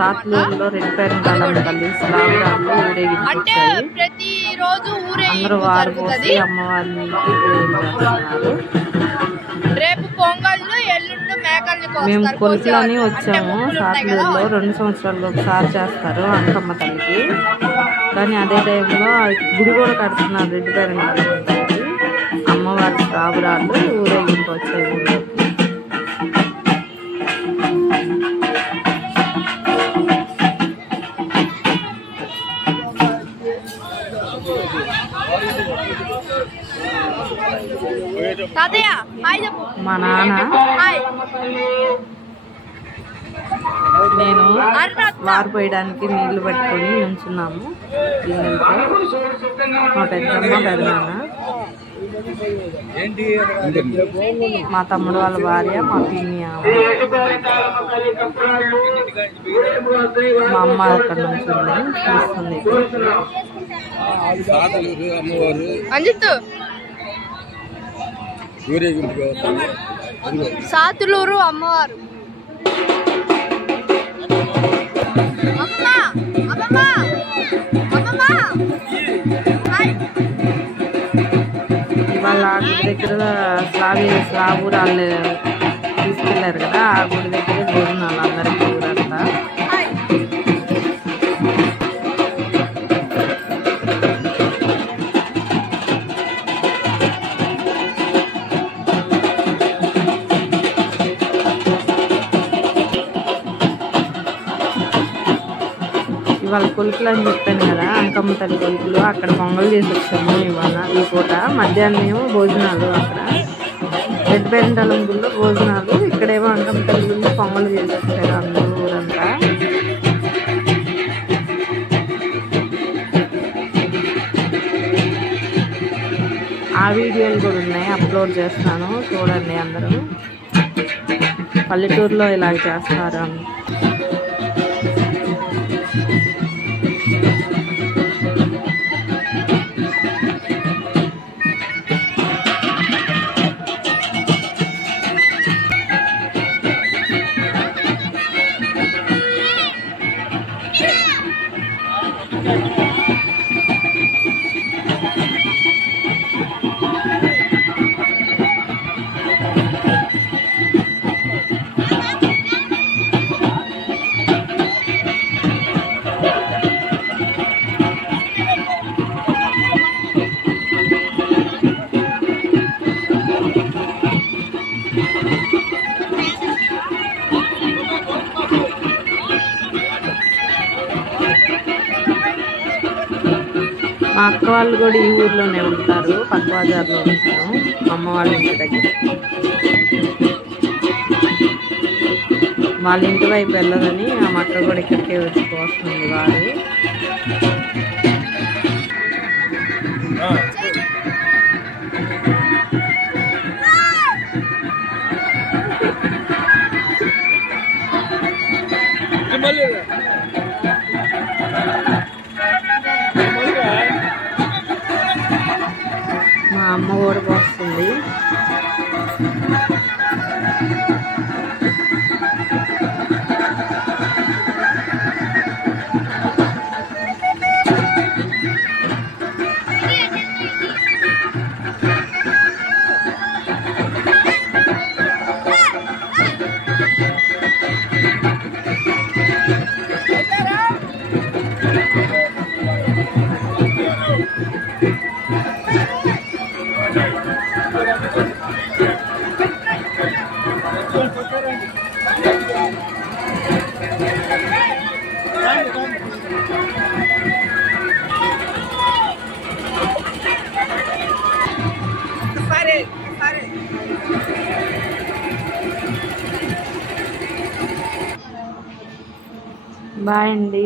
సాత్లూరులో red పేరంటాలం తల్లి స్లాబురాళ్ళు అంటే ప్రతి రోజు అందరూ వారు పోసి అమ్మవారిని ఊరేగిస్తున్నారు. రేపు పొంగళ్ళు ఎల్లుండి మేకల్ని మేము కొలుపులని వచ్చాము. సాత్లూరులో 2 సంవత్సరాలకు ఒకసారి చేస్తారు అంకమ్మ తల్లికి. కానీ అదే టైంలో గుడి కూడా కడుతున్నారు రెడ్ పేరంటాలం తల్లికి. అమ్మవారి స్లాబురాళ్ళు ఊరేగింపు వచ్చాయి. మా నాన్న నేను వారు పోయడానికి నీళ్లు పట్టుకొని ఉంచున్నాము గిన్నెలతో. మా పెద్దమ్మ పెద్దనాన్న, మా తమ్ముడు వాళ్ళ భార్య, మా పిన్ని, మా అమ్మ అక్కడ నుంచి చూస్తుంది. సాతులూరు అమ్మవారు. ఇవాళ ఆ గుడి దగ్గర స్లాబురాళ్ళు తీసుకెళ్లారు కదా, ఆ గుడి దగ్గర భోజనాలు అందరికీ ఊరంతా. ఇవాళ కొలుపులు అని చెప్పాను కదా, అంకమ్మ తల్లి కొలుపులు. అక్కడ పొంగల్ చేసి వచ్చాము ఇవాళ ఈ పూట. మధ్యాహ్నం ఏమో భోజనాలు అక్కడ రెడ్ పేరంటాలం గుళ్ళో భోజనాలు, ఇక్కడేమో అంకమ్మ తల్లి గుళ్ళో పొంగల్ చేసి వచ్చారు అందరూ ఊరంతా. ఆ వీడియోలు కూడా ఉన్నాయి, అప్లోడ్ చేస్తాను చూడండి అందరూ. పల్లెటూరులో ఇలాగ చేస్తారు. మా అక్క వాళ్ళు కూడా ఈ ఊర్లోనే ఉంటారు, పక్క బజార్లో ఉంటారు, అమ్మ వాళ్ళ ఇంటి దగ్గర. వాళ్ళ ఇంటి వైపు వెళ్ళదని ఆ అక్క కూడా ఇక్కడికే వచ్చిపోతుంది వారు. మా అమ్మ కూడా పోస్తుంది. బాయ్ అండి.